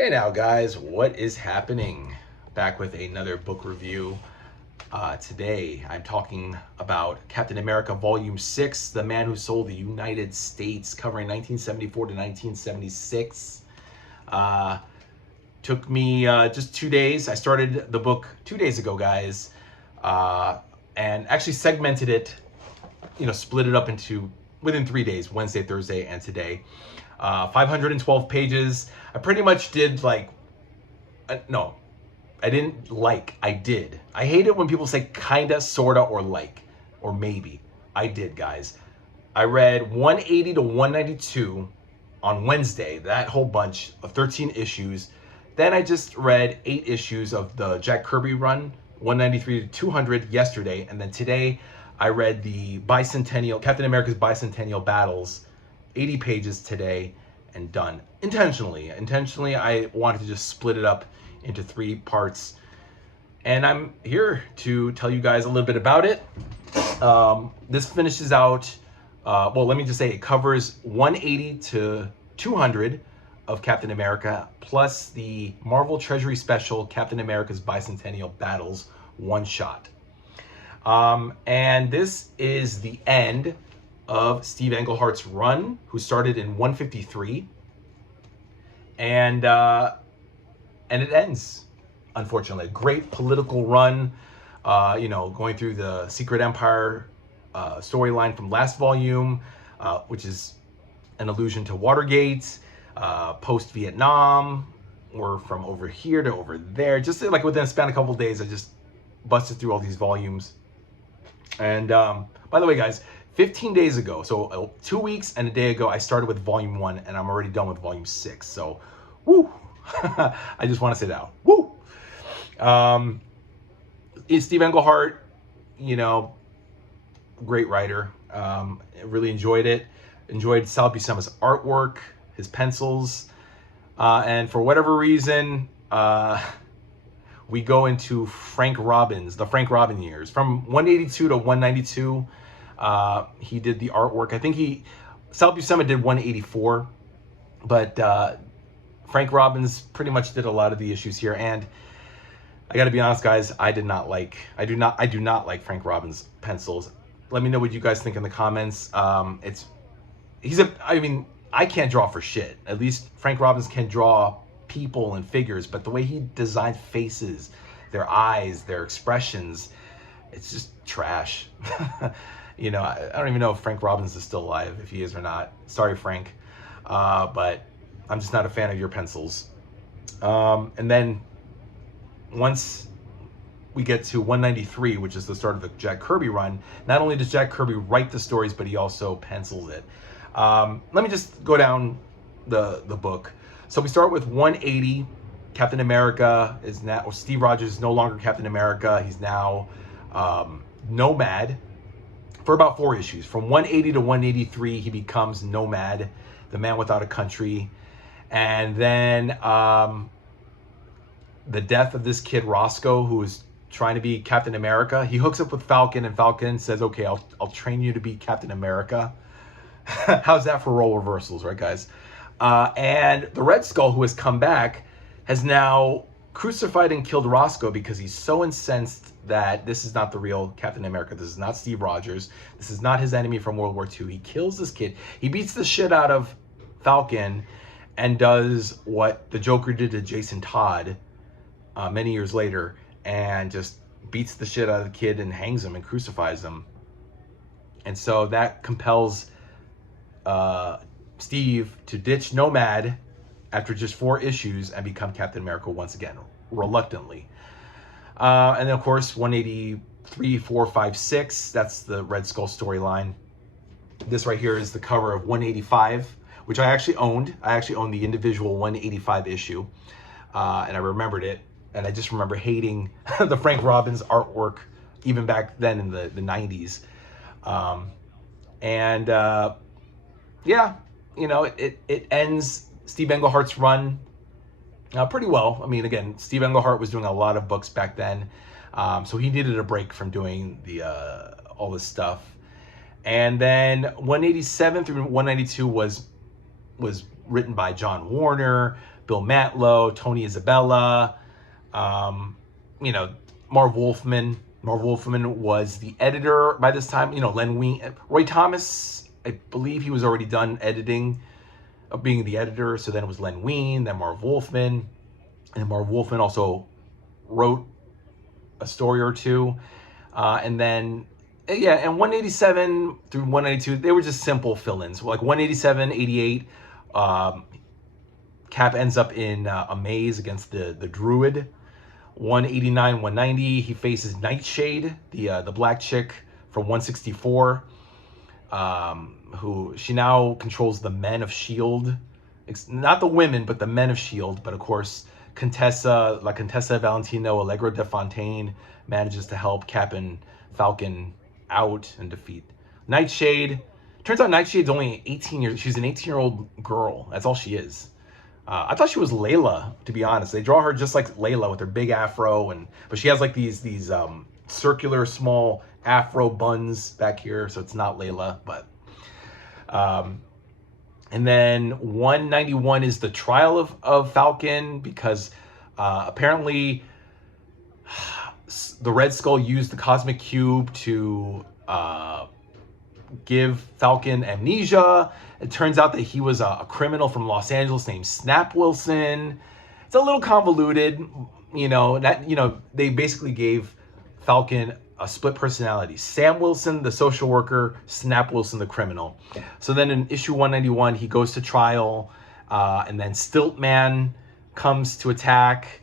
Hey now guys, what is happening? Back with another book review. Today I'm talking about Captain America Volume 6, The Man Who Sold the United States, covering 1974 to 1976. Took me just 2 days. I started the book 2 days ago, guys, and actually segmented it, split it up into within 3 days, Wednesday, Thursday, and today. 512 pages. I pretty much did no, I didn't I did. I hate it when people say kinda, sorta, or like, or maybe. I did, guys. I read 180 to 192 on Wednesday, that whole bunch of 13 issues. Then I just read 8 issues of the Jack Kirby run, 193 to 200 yesterday. And then today I read the Bicentennial, Captain America's Bicentennial Battles, 80 pages today, and done. Intentionally, I wanted to just split it up into 3 parts. And I'm here to tell you guys a little bit about it. This finishes out, well, let me just say it covers 180 to 200 of Captain America, plus the Marvel Treasury Special, Captain America's Bicentennial Battles one-shot. And this is the end of Steve Englehart's run, who started in 153, and it ends, unfortunately. A great political run, going through the Secret Empire storyline from last volume, which is an allusion to Watergate, post-Vietnam. We're from over here to over there. Just like within a span of a couple of days, I just busted through all these volumes. And by the way, guys, 15 days ago, so 2 weeks and a day ago, I started with volume 1, and I'm already done with volume 6. So, woo! I just want to say that. Woo! Steve Englehart, great writer. Really enjoyed it. Enjoyed Sal Buscema's artwork, his pencils. And for whatever reason, we go into Frank Robbins, the Frank Robbins years. From 182 to 192, he did the artwork. I think Sal Buscema did 184, but Frank Robbins pretty much did a lot of the issues here. And I got to be honest, guys, I do not like Frank Robbins pencils. Let me know what you guys think in the comments. I can't draw for shit. At least Frank Robbins can draw people and figures, but the way he designs faces, their eyes, their expressions, it's just trash. I don't even know if Frank Robbins is still alive, if he is or not. Sorry, Frank. But I'm just not a fan of your pencils. And then once we get to 193, which is the start of the Jack Kirby run, not only does Jack Kirby write the stories, but he also pencils it. Let me just go down the book. So we start with 180. Captain America is now, or Steve Rogers is no longer Captain America. He's now Nomad for about 4 issues. From 180 to 183, he becomes Nomad, the man without a country. And then the death of this kid Roscoe, who is trying to be Captain America. He hooks up with Falcon, and Falcon says, okay, I'll train you to be Captain America. How's that for role reversals, right, guys? And the Red Skull, who has come back, has now crucified and killed Roscoe because he's so incensed that this is not the real Captain America. This is not Steve Rogers. This is not his enemy from World War II. He kills this kid. He beats the shit out of Falcon and does what the Joker did to Jason Todd many years later, and just beats the shit out of the kid and hangs him and crucifies him. And so that compels Steve to ditch Nomad after just 4 issues and become Captain America once again, reluctantly. And then, of course, 183, 4, 5, 6, that's the Red Skull storyline. This right here is the cover of 185, which I actually owned. I actually owned the individual 185 issue, and I remembered it. And I just remember hating the Frank Robbins artwork even back then in the 90s. Yeah, it ends Steve Englehart's run pretty well. I mean, again, Steve Englehart was doing a lot of books back then, so he needed a break from doing the all this stuff. And then 187 through 192 was written by John Warner, Bill Mantlo, Tony Isabella, you know, Marv Wolfman. Marv Wolfman was the editor by this time. You know, Len Wein, Roy Thomas, I believe he was already done editing, being the editor. So then it was Len Wein, then Marv Wolfman. And Marv Wolfman also wrote a story or two. And then, yeah, and 187 through 192, they were just simple fill-ins. Like 187, 88, Cap ends up in a maze against the Druid. 189, 190, he faces Nightshade, the black chick from 164, who she now controls the men of S.H.I.E.L.D. It's not the women, but the men of S.H.I.E.L.D. But of course, Contessa Valentino Allegra de Fontaine manages to help Cap and Falcon out and defeat Nightshade. Turns out Nightshade's only 18 years. She's an 18-year-old girl. That's all she is. I thought she was Layla, to be honest. They draw her just like Layla with her big afro, but she has like these circular small afro buns back here, so it's not Layla. But and then 191 is the trial of Falcon, because apparently the Red Skull used the Cosmic Cube to give Falcon amnesia. It turns out that he was a criminal from Los Angeles named Snap Wilson. It's a little convoluted, they basically gave Falcon a split personality. Sam Wilson, the social worker, Snap Wilson, the criminal. So then in issue 191, he goes to trial, and then Stiltman comes to attack.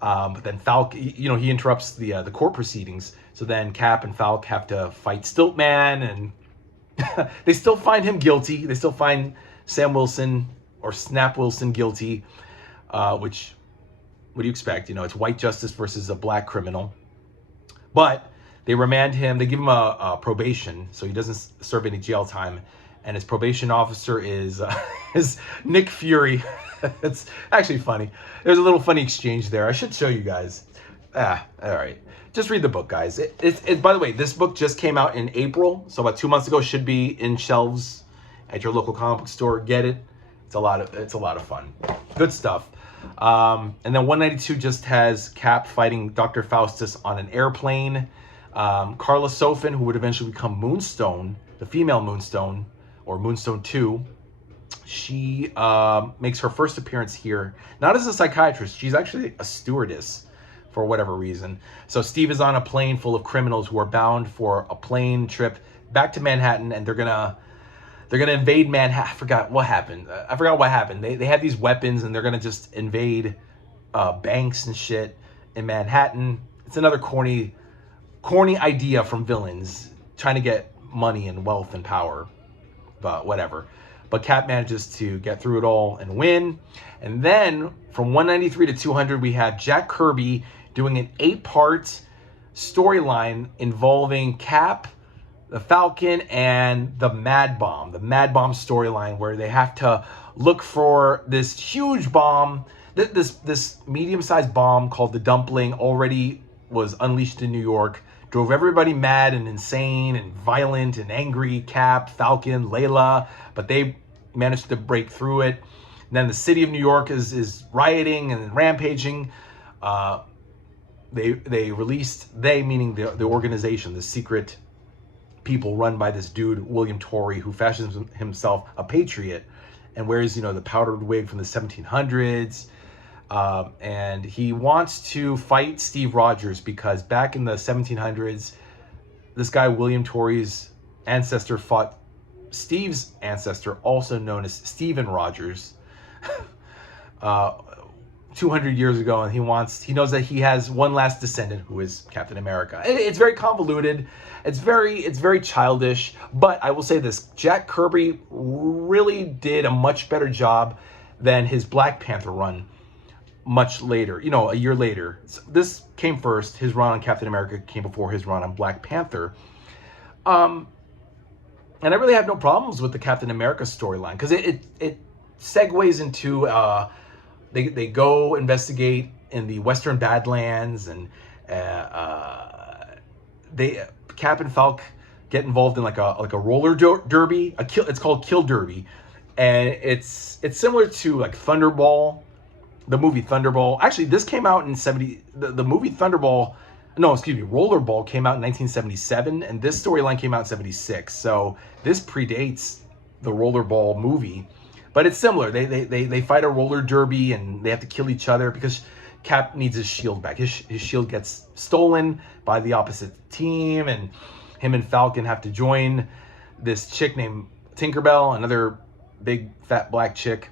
But then Falcon, he interrupts the court proceedings. So then Cap and Falk have to fight Stiltman, and they still find him guilty. They still find Sam Wilson or Snap Wilson guilty, which, what do you expect? It's white justice versus a black criminal. But they remand him. They give him a probation, so he doesn't serve any jail time. And his probation officer is Nick Fury. It's actually funny. There's a little funny exchange there. I should show you guys. All right. Just read the book, guys. It by the way, this book just came out in April, so about 2 months ago. Should be in shelves at your local comic book store. Get it. It's a lot of fun. Good stuff. And then 192 just has Cap fighting Dr. Faustus on an airplane. Carla Sofin, who would eventually become Moonstone, the female Moonstone, or Moonstone 2, she makes her first appearance here, not as a psychiatrist. She's actually a stewardess for whatever reason. So Steve is on a plane full of criminals who are bound for a plane trip back to Manhattan, and they're gonna invade Manhattan. I forgot what happened. They have these weapons, and they're gonna just invade banks and shit in Manhattan. It's another corny idea from villains trying to get money and wealth and power, but whatever. But Cap manages to get through it all and win. And then from 193 to 200, we have Jack Kirby doing an 8-part storyline involving Cap, the Falcon, and the Mad Bomb. The Mad Bomb storyline, where they have to look for this huge bomb. This medium-sized bomb called the Dumpling already was unleashed in New York. Drove everybody mad and insane and violent and angry. Cap, Falcon, Layla, but they managed to break through it. And then the city of New York is rioting and rampaging. They released, meaning the organization, the secret people run by this dude, William Torrey, who fashions himself a patriot and wears, the powdered wig from the 1700s. And he wants to fight Steve Rogers because back in the 1700s, this guy, William Torrey's ancestor, fought Steve's ancestor, also known as Stephen Rogers, 200 years ago, and he knows that he has one last descendant who is Captain America. It's very convoluted. It's very childish, but I will say this: Jack Kirby really did a much better job than his Black Panther run. Much later, a year later. This came first. His run on Captain America came before his run on Black Panther. And I really have no problems with the Captain America storyline because it segues into they go investigate in the Western Badlands, and Cap and Falk get involved in like a roller derby. It's called Kill Derby, and it's similar to like Thunderball. the movie Thunderball. Actually, this came out in 70. The movie Thunderball, no, excuse me, Rollerball came out in 1977, and this storyline came out in 76. So this predates the Rollerball movie, but it's similar. They fight a roller derby, and they have to kill each other because Cap needs his shield back. His shield gets stolen by the opposite team, and him and Falcon have to join this chick named Tinkerbell, another big fat black chick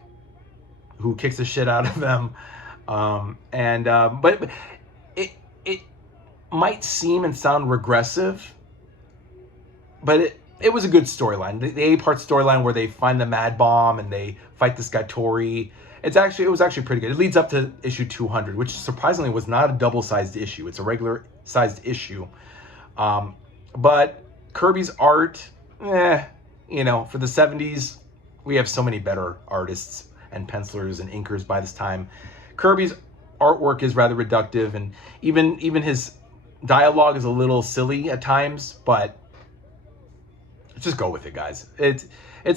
who kicks the shit out of them. But it might seem and sound regressive, but it was a good storyline. The A-part storyline where they find the Mad Bomb and they fight this guy Tori. It was actually pretty good. It leads up to issue 200, which surprisingly was not a double-sized issue. It's a regular-sized issue. But Kirby's art, you know, for the 70s, we have so many better artists and pencilers and inkers by this time. Kirby's artwork is rather reductive, and even his dialogue is a little silly at times, but just go with it, guys. It's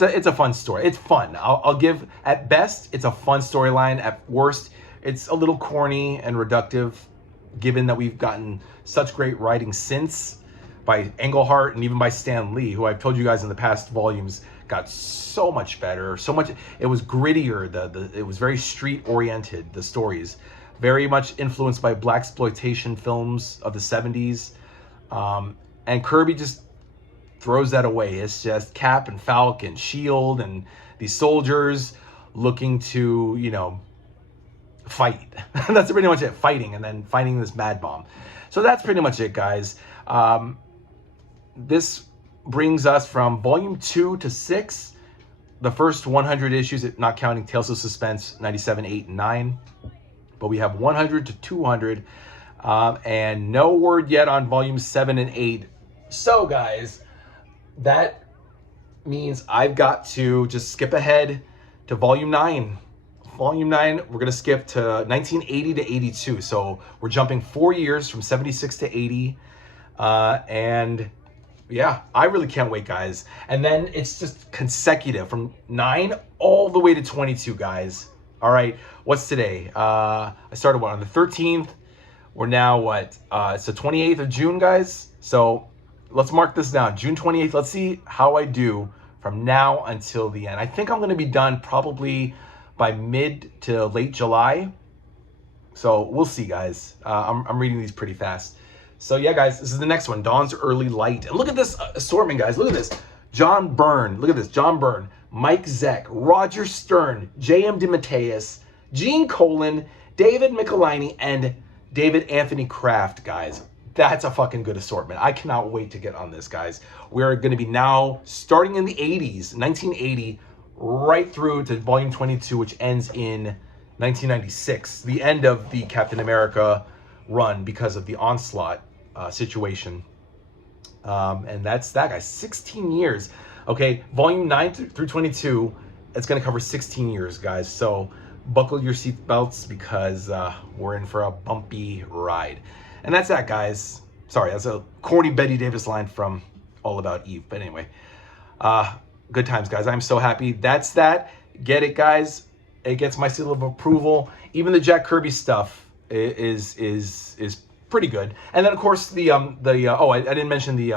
a fun story. It's fun. I'll give, at best, it's a fun storyline. At worst, it's a little corny and reductive, given that we've gotten such great writing since by Englehart and even by Stan Lee, who I've told you guys in the past volumes got so much better. So much, it was grittier. It was very street oriented. The stories, very much influenced by blaxploitation films of the 70s, and Kirby just throws that away. It's just Cap and Falcon, Shield, and these soldiers looking to, you know, fight. That's pretty much it, fighting, and then finding this Mad Bomb. So that's pretty much it, guys. This brings us from volume 2 to 6, the first 100 issues, not counting Tales of Suspense 97, 8, and 9. But we have 100 to 200, and no word yet on volumes 7 and 8. So, guys, that means I've got to just skip ahead to volume 9. Volume 9, we're going to skip to 1980 to 82. So we're jumping 4 years from 76 to 80. And yeah, I really can't wait, guys. And then it's just consecutive from 9 all the way to 22, guys. All right, what's today? I started on the 13th. We're now what? It's the 28th of June, guys. So let's mark this down. June 28th. Let's see how I do from now until the end. I think I'm going to be done probably by mid to late July. So we'll see, guys. I'm reading these pretty fast. So yeah, guys, this is the next one, Dawn's Early Light. And look at this assortment, guys. Look at this. John Byrne. Look at this. John Byrne, Mike Zeck, Roger Stern, J.M. DeMatteis, Gene Colan, David Michelinie, and David Anthony Kraft, guys. That's a fucking good assortment. I cannot wait to get on this, guys. We're going to be now starting in the 80s, 1980, right through to volume 22, which ends in 1996, the end of the Captain America run because of the Onslaught situation. And that's that, guys. 16 years. Okay, volume 9 through 22, it's going to cover 16 years, guys. So buckle your seatbelts because we're in for a bumpy ride. And that's that, guys. Sorry, that's a corny Betty Davis line from All About Eve. But anyway, good times, guys. I'm so happy. That's that. Get it, guys. It gets my seal of approval. Even the Jack Kirby stuff is pretty good. And then, of course, I didn't mention the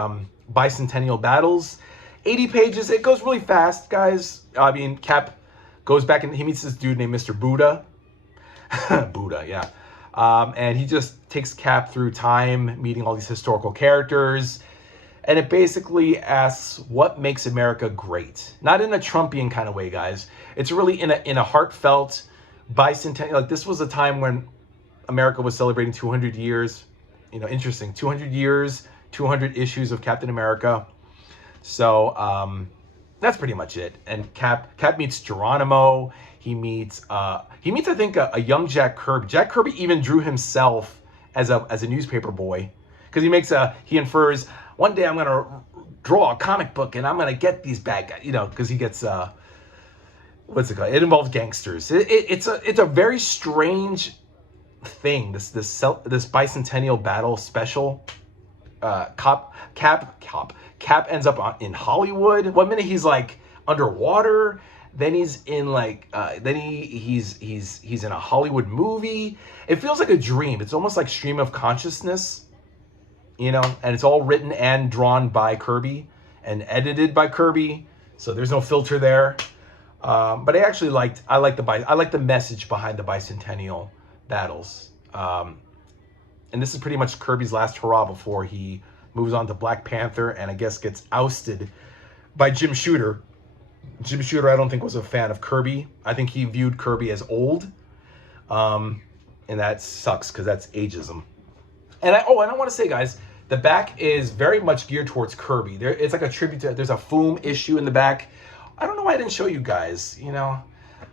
bicentennial battles. 80 pages. It goes really fast, guys. I mean, Cap goes back and he meets this dude named Mr. Buddha. Buddha, yeah. And he just takes Cap through time, meeting all these historical characters. And it basically asks, what makes America great? Not in a Trumpian kind of way, guys. It's really in a heartfelt bicentennial. Like, this was a time when America was celebrating 200 years. You know, interesting. 200 years, 200 issues of Captain America. So that's pretty much it. And Cap meets Geronimo. He meets I think a young Jack Kirby. Jack Kirby even drew himself as a newspaper boy, because he infers, one day I'm gonna draw a comic book and I'm gonna get these bad guys, you know, because he gets what's it called? It involves gangsters. It's a very strange thing. This bicentennial battle special. Cap ends up in Hollywood. One minute he's like underwater, Then he's in like he's in a Hollywood movie. It feels like a dream. It's almost like stream of consciousness, you know, and it's all written and drawn by Kirby and edited by Kirby. So there's no filter there. But I like the message behind the bicentennial battles. And this is pretty much Kirby's last hurrah before he moves on to Black Panther and I guess gets ousted by Jim Shooter. Jim Shooter, I don't think, was a fan of Kirby. I think he viewed Kirby as old. And that sucks because that's ageism. And I want to say, guys, the back is very much geared towards Kirby. It's like a tribute to, there's a Foom issue in the back. I don't know why I didn't show you guys, you know.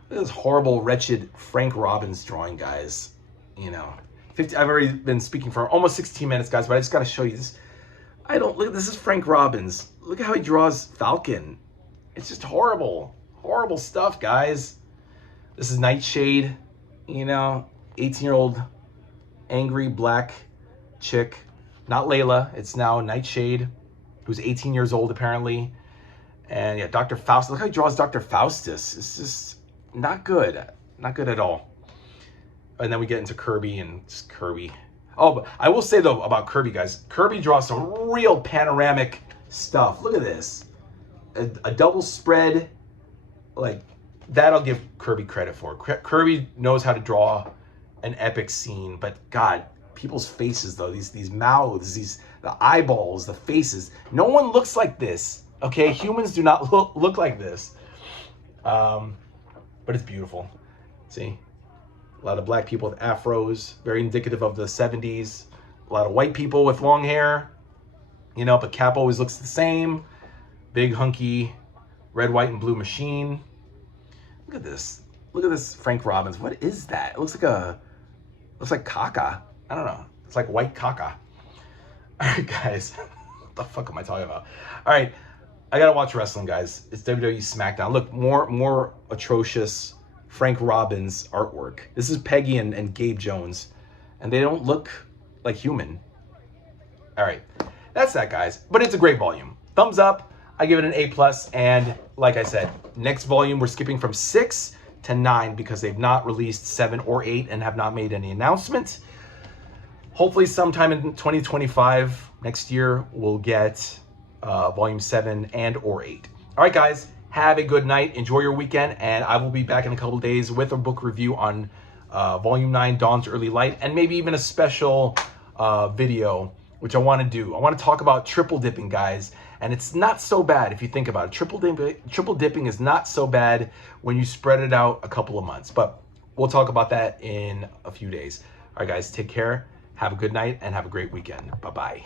This horrible, wretched Frank Robbins drawing, guys. You know, I've already been speaking for almost 16 minutes, guys, but I just got to show you this. Look, this is Frank Robbins. Look at how he draws Falcon. It's just horrible. Horrible stuff, guys. This is Nightshade, you know, 18-year-old angry black chick. Not Layla, it's now Nightshade, who's 18 years old apparently. And yeah, Dr. Faustus. Look how he draws Dr. Faustus. It's just not good. Not good at all. And then we get into Kirby and just Kirby. Oh, but I will say though about Kirby, guys. Kirby draws some real panoramic stuff. Look at this. A double spread. Like, that I'll give Kirby credit for. Kirby knows how to draw an epic scene. But God, people's faces though. These mouths, the eyeballs, the faces. No one looks like this. Okay, humans do not look like this. But it's beautiful. See? A lot of black people with afros, very indicative of the 70s. A lot of white people with long hair. You know, but Cap always looks the same. Big, hunky, red, white, and blue machine. Look at this. Look at this Frank Robbins. What is that? It looks like caca. I don't know. It's like white caca. All right, guys. What the fuck am I talking about? All right. I gotta watch wrestling, guys. It's WWE SmackDown. Look, more atrocious Frank Robbins artwork. This is Peggy and Gabe Jones, and they don't look like human. All right, that's that, guys. But it's a great volume. Thumbs up. I give it an A+. And like I said, next volume we're skipping from 6 to 9 because they've not released 7 or 8 and have not made any announcements. Hopefully, sometime in 2025, next year, we'll get volume 7 and or 8. All right, guys. Have a good night. Enjoy your weekend. And I will be back in a couple of days with a book review on volume 9, Dawn's Early Light, and maybe even a special video, which I want to do. I want to talk about triple dipping, guys. And it's not so bad if you think about it. Triple dipping is not so bad when you spread it out a couple of months. But we'll talk about that in a few days. All right, guys. Take care. Have a good night and have a great weekend. Bye-bye.